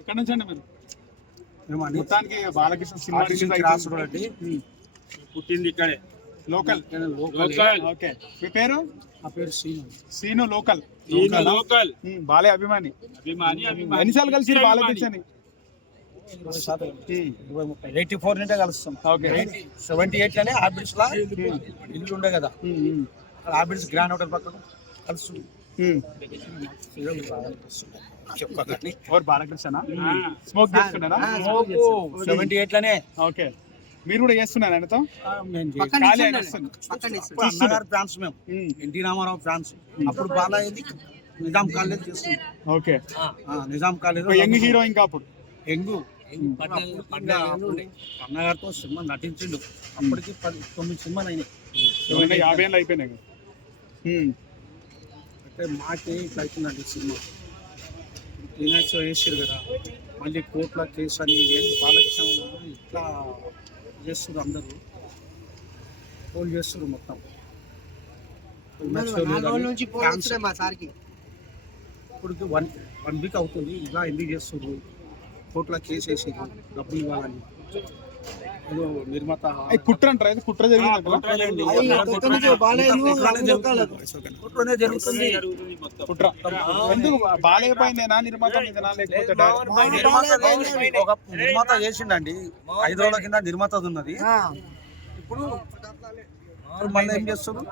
ఎక్కడి నుంచి అండి మీరు? మొత్తానికి బాలకృష్ణ సినిమా రాసుడండి, పుట్టింది ఇక్కడే, లోకల్. ఓకే, మీ పేరు? నా పేరు సీను. Scene local. బాలే అభిమాని. ఎన్నిసార్లు కలిసి బాలకృష్ణని? 84 నుండే కలుస్తాం. 78 లోనే హాబిట్స్ లా ఇల్లు ఉండే కదా, హాబిట్స్ గ్రాండ్ హోటల్ పక్కన కలుస్తుంది. చెప్పండి, బాలకృష్ణ స్మోక్ చేస్తున్నారా? 78 లోనే. ఓకే, మీరు కూడా చేస్తున్నారు ఆయనతో? అన్నగారు ఫ్యాన్స్ మేము, ఎన్టీ రామారావు ఫ్యాన్స్. అప్పుడు బాలయ్యది నిజాం కాలేజ్ చేస్తున్నాం. Okay, Nizam college young hero. ఇంకా అప్పుడు అన్నగారితో సినిమా నటించిండు. అప్పటికి 9 సినిమాలు అయినాయి. 50 ఏళ్ళు అయిపోయినాయి. అయితే మాకే ఇట్లా అవుతుందండి సినిమా. క్లిమాక్స్ వేసారు కదా, మళ్ళీ కోర్టులో కేసు అని బాలకృష్ణ ఇట్లా చేస్తున్నారు. అందరూ పోల్ చేస్తున్నారు మొత్తం. ఇప్పటికి 1 వీక్ అవుతుంది. ఇలా ఎందుకు చేస్తున్నారు? కోర్టులో కేసు వేసి డబ్బులు ఇవ్వాలని ఏదో నిర్మాత కుట్ర అంటారా? కుట్ర జరిగింది. జరుగుతుంది కుట్ర ఎందుకు? బాలయ్య పైన నిర్మాత మీదనా లేకపోతే ఒక నిర్మాత చేసిండండి. 5 రోజుల కింద నిర్మాత ఉన్నది. ఇప్పుడు మళ్ళీ ఏం చేస్తారు?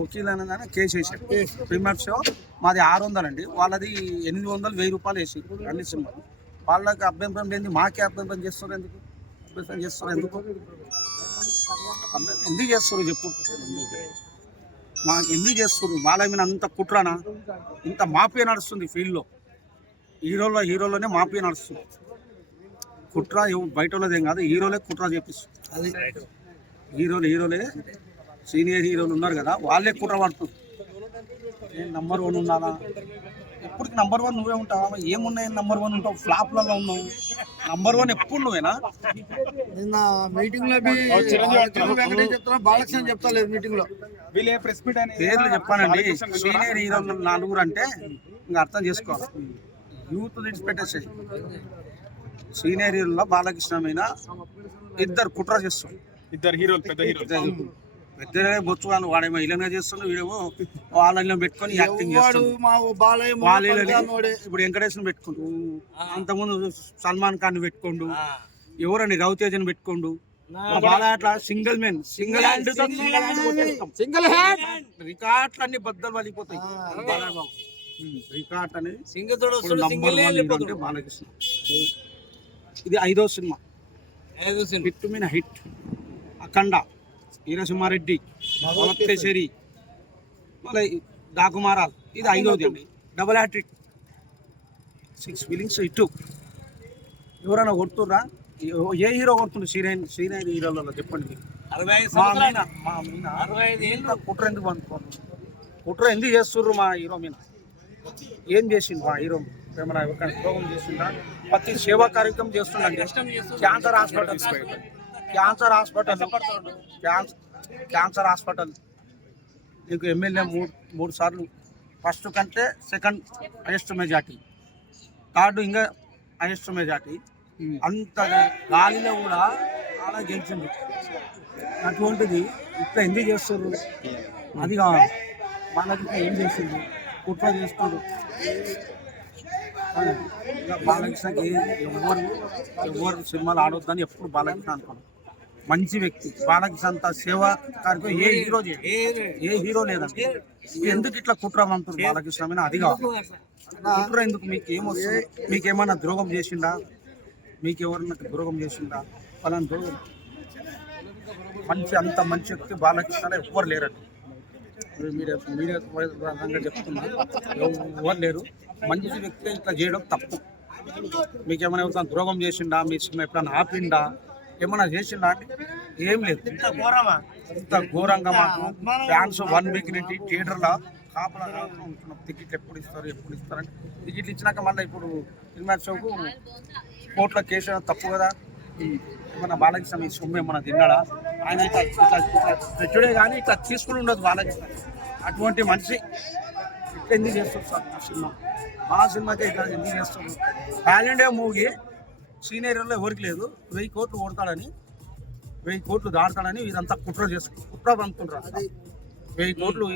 వకీల్ అనగానే కేసు వేసాడు. ప్రీమియర్ షో మాది 600 అండి, వాళ్ళది 800, 1000 రూపాయలు వేసి అన్ని సినిమాలు. వాళ్ళకి అభ్యంతరం లేని మాకే అభ్యంతరం చేస్తారు. ఎందుకు అభ్యంతరం చేస్తారు? ఎందుకు చేస్తారు చెప్పు? మాకు ఎందుకు చేస్తారు? బాలయ్య మీద అంత కుట్రనా? ఇంత మాఫియా నడుస్తుంది ఫీల్డ్లో. హీరోలోనే మాఫియా నడుస్తుంది. కుట్ర బయట వాళ్ళదేం కాదు, హీరోలే కుట్ర చేపిస్తుంది. హీరోలే సీనియర్ హీరోలు ఉన్నారు కదా, వాళ్ళే కుట్ర పడుతుంది. నేను నంబర్ 1 ఉన్నానా? ఎప్పటికి నంబర్ 1 నువ్వే ఉంటావా? ఏమున్నాయి నంబర్ 1 ఉంటావు? ఫ్లాప్లలో ఉన్నావు. నంబర్ 1 ఎప్పుడు నువ్వేనా? మీటింగ్ లో బాలకృష్ణ చెప్తా లేదు. మీటింగ్ లో పేర్లు చెప్పానండి. సీనియర్ హీరోలు 4 అంటే ఇంకా అర్థం చేసుకోవాలి. యూత్ విడిచిపెట్టేసి సీనియర్ హీరోలో బాలకృష్ణ మీద 2 కుట్ర చేస్తాం. 2 హీరోలు, పెద్ద హీరోలు. పెద్దనే బొచ్చు వాళ్ళు, వాడేమో ఇళ్ళనే చేస్తున్నాడు, వీడేమో వాళ్ళని పెట్టుకొని యాక్టింగ్ చేస్తాడు. ఇప్పుడు వెంకటేశ్వరం పెట్టుకుంటు, అంతకుముందు సల్మాన్ ఖాన్ పెట్టుకోండు, ఎవరండి రవితేజని పెట్టుకోండు. బాలయ్య అట్లా సింగిల్ హ్యాండ్ రికార్డులు అన్ని బద్దలు పలిపోతాయి. బాలయ్య బాబు రికార్డ్ అనేది నంబర్ 1 బాలకృష్ణ. ఇది 5వ సినిమా, హిట్ మీద హిట్. అఖండ, వీరసింహారెడ్డి, భగవతేశ్వరి, మళ్ళీ డాకుమారాల్, ఇది 5వది అండి. డబుల్ హ్యాట్రిక్, 6 ఫీలింగ్స్ ఇటు. ఎవరైనా కొడుతుర్రా? ఏ హీరో కొడుతుండ్రు? సీనియర్ హీరోలలో చెప్పండి. కుట్ర ఎందుకు పండుకోండి? కుట్ర ఎందుకు చేస్తుర్రు మా హీరో మీద? ఏం చేసిండు మా హీరో? ఏమైనా ఎవరికైనా ప్రోగ్రాం చేస్తుందా? ప్రతి సేవా కార్యక్రమం చేస్తుండండి. క్యాన్సర్ హాస్పిటల్ నీకు ఎమ్మెల్యే 3 సార్లు, ఫస్ట్ కంటే సెకండ్ హైయెస్ట్ మెజార్టీ, థర్డ్ ఇంకా హైయెస్ట్ మెజార్టీ. అంత గాలిలో కూడా అలా గెలిచింది. అటువంటిది ఇట్లా ఎందుకు చేస్తారు? అది కావాలి. వాళ్ళకి ఏం చేసింది? కుట్ర చేస్తారు. బాలకృష్ణకి ఎవరు సినిమాలు ఆడొద్దని ఎప్పుడు బాలకృష్ణ అనుకోండి. మంచి వ్యక్తి బాలకృష్ణ. అంత సేవా కార్యక్రమం ఏ హీరో లేదండి. ఎందుకు ఇట్లా కుట్ర పంపుతారు బాలకృష్ణ మీద? అది కావాలి. కుట్ర ఎందుకు? మీకేమొస్తుంది? మీకేమన్నా ద్రోహం చేసిండా? మీకెవరన్నా ద్రోహం చేసిండా? వాళ్ళని ద్రోహం అంత మంచి వ్యక్తి బాలకృష్ణ ఎవ్వరు లేరండి. మీడియా చెప్తున్నారు, ఎవరు లేరు. మంచి వ్యక్తి ఇట్లా చేయడం తప్పు. మీకేమైనా ఎవరితో ద్రోహం చేసిండా? మీ సినిమా ఎప్పుడన్నా ఆపిండా? ఏమన్నా చేసిండా? ఏం లేదు. ఇంత ఘోరంగా మాకు ఫ్యాన్స్ 1 వీక్ నుంచి థియేటర్లో కాపలా ఉంటున్నాం. టికెట్లు ఎప్పుడు ఇస్తారని టికెట్లు ఇచ్చినాక మళ్ళీ ఇప్పుడు సినిమా షోకు కోర్టులో కేసు తప్పు కదా. ఏమన్నా బాలకృష్ణ ఈ సొమ్ము ఏమన్నా తిన్నాడా? ఆయన ఇట్లా తెచ్చుడే కానీ ఇట్లా తీసుకుని ఉండదు బాలకృష్ణ. అటువంటి మనిషి ఎందుకు చేస్తారు సార్ మా సినిమాకే ఇట్లా ఎందుకు చేస్తారు? పాన్ ఇండియా మూవీ సీనియర్లో ఎవరికి లేదు, 1000 కోట్లు కొడతాడని 1000 కోట్లు దాడతాడని ఇదంతా కుట్ర పంపుతుంటారు. 1000 కోట్లు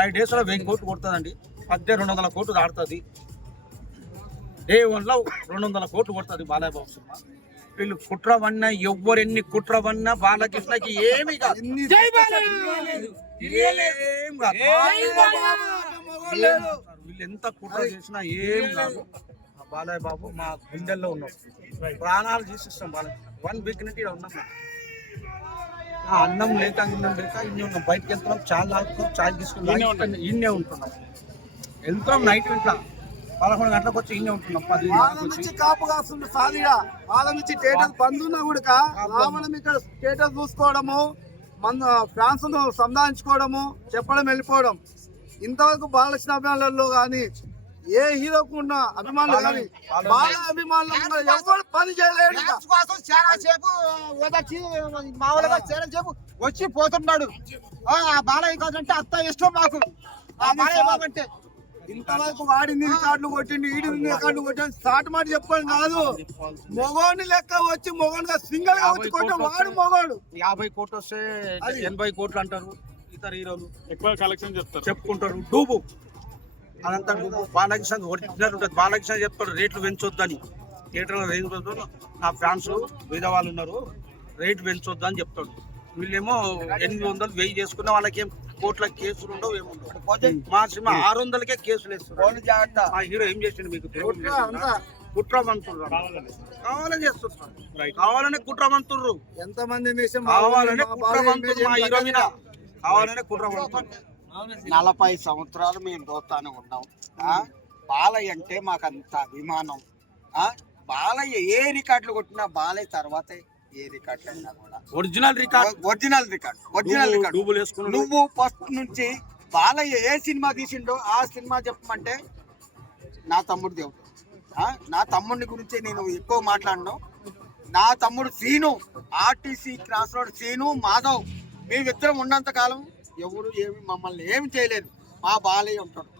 5 daysలో 1000 కోట్లు కొడుతుందండి. 200 కోట్లు దాడుతుంది. Day 1లో 200 కోట్లు కొడుతుంది బాలయ్య బాబు సినిమా. వీళ్ళు కుట్ర వన్నా ఎవ్వరెన్ని కుట్ర వన్నా బాలకృష్ణకి ఏమి కాదు. ఏం కాదు. వీళ్ళు ఎంత కుట్ర చేసినా ఏం కాదు. బాలయ్య బాబు మా గుండెల్లో ఉన్నాడు. ప్రాణాలు తీసిస్తాం బాలయ్య. 1 week నుండి ఇక్కడ ఉన్నాం. అన్నం లేక ఇన్నం ఉన్నాం. బయటకు వెళ్తున్నాం, చాయ్ తీసుకుని ఇన్నే ఉంటున్నాం. వెళ్తున్నాం నైట్ ఇంట్లో 11 గంటలకు వచ్చి ఇన్నే ఉంటున్నాం. 10 వాళ్ళ నుంచి కాపు కాస్తుంది సాదిగా. వాళ్ళ నుంచి స్టేటస్ బంధున్నా కూడా రావడం, ఇక్కడ స్టేటస్ చూసుకోవడము, మన ఫ్యాన్స్ ను సంధానించుకోవడము, చెప్పడం, వెళ్ళిపోవడం. ఇంతవరకు బాలకృష్ణ అభిమానులలో కానీ ఏ హీరోకు ఉన్న అభిమానులు కానీ బాల అభిమానులు ఎవరు పని చేయలేడు. చాలా సేపు వచ్చి మామూలుగా చాలా సేపు వచ్చి పోతున్నాడు. ఆ బాలయ్య కోసం అంటే అంత ఇష్టం మాకు. ఆ బాలయ్య బాబు అంటే ఇంతవరకు వాడింది రికార్డులు కొట్టిండు, ఈడింది రికార్డులు కొట్టిండు. స్టార్ట్ మాట చెప్పడం కాదు, మొగోని లెక్క వచ్చి మొగోనిగా సింగల్ గా వచ్చి కొట్టే వాడు మొగోడు. 50 కోట్లు వస్తే 80 కోట్లు అంటారు ఇతర హీరోలు. ఎక్కువ కలెక్షన్ చెప్పుకుంటారు డూబు. అదంతా డూబు. బాలకృష్ణ ఒరిజినల్ ఉంటుంది. బాలకృష్ణ చెప్తాడు రేట్లు పెంచొద్దని. థియేటర్లో రేట్లు పెంచొద్దు, నా ఫ్యాన్స్ పేదవాళ్ళు ఉన్నారు, రేటు పెంచొద్దు అని చెప్తాడు. వీళ్ళేమో 800, 1000 చేసుకున్న వాళ్ళకేం కోట్ల కేసులు ఉండవు, ఏముండవు. మా సినిమా 600కే కేసులు వేస్తున్నారు. ఆ హీరో ఏం చేసిండు మీకు? కుట్ర మంతుర్రు కావాలని చేస్తున్నారు. కావాలనే కుట్ర మంతుర్రు. ఎంతమంది కావాలనే కుట్ర మంతుర్రు. మా హీరో మీద కావాలనే కుట్ర మంతుర్రు. 40 సంవత్సరాలు మేము దోస్తానే ఉన్నాం. బాలయ్య అంటే మాకు అంత అభిమానం. బాలయ్య ఏ రికార్డులు కొట్టినా బాలయ్య తర్వాతే ఏ రికార్డులు అయినా కూడా ఒరిజినల్ రికార్డ్. నువ్వు ఫస్ట్ నుంచి బాలయ్య ఏ సినిమా తీసిండో ఆ సినిమా చెప్పమంటే నా తమ్ముడు దేవుడు. నా తమ్ముడిని గురించి నేను ఎక్కువ మాట్లాడను. నా తమ్ముడు Seenu, RTC cross road Seenu, Madhav, మేమిద్దరం ఉన్నంత కాలం ఎవరు ఏమి మమ్మల్ని ఏమి చేయలేదు. మా బాలయ్య ఉంటాడు.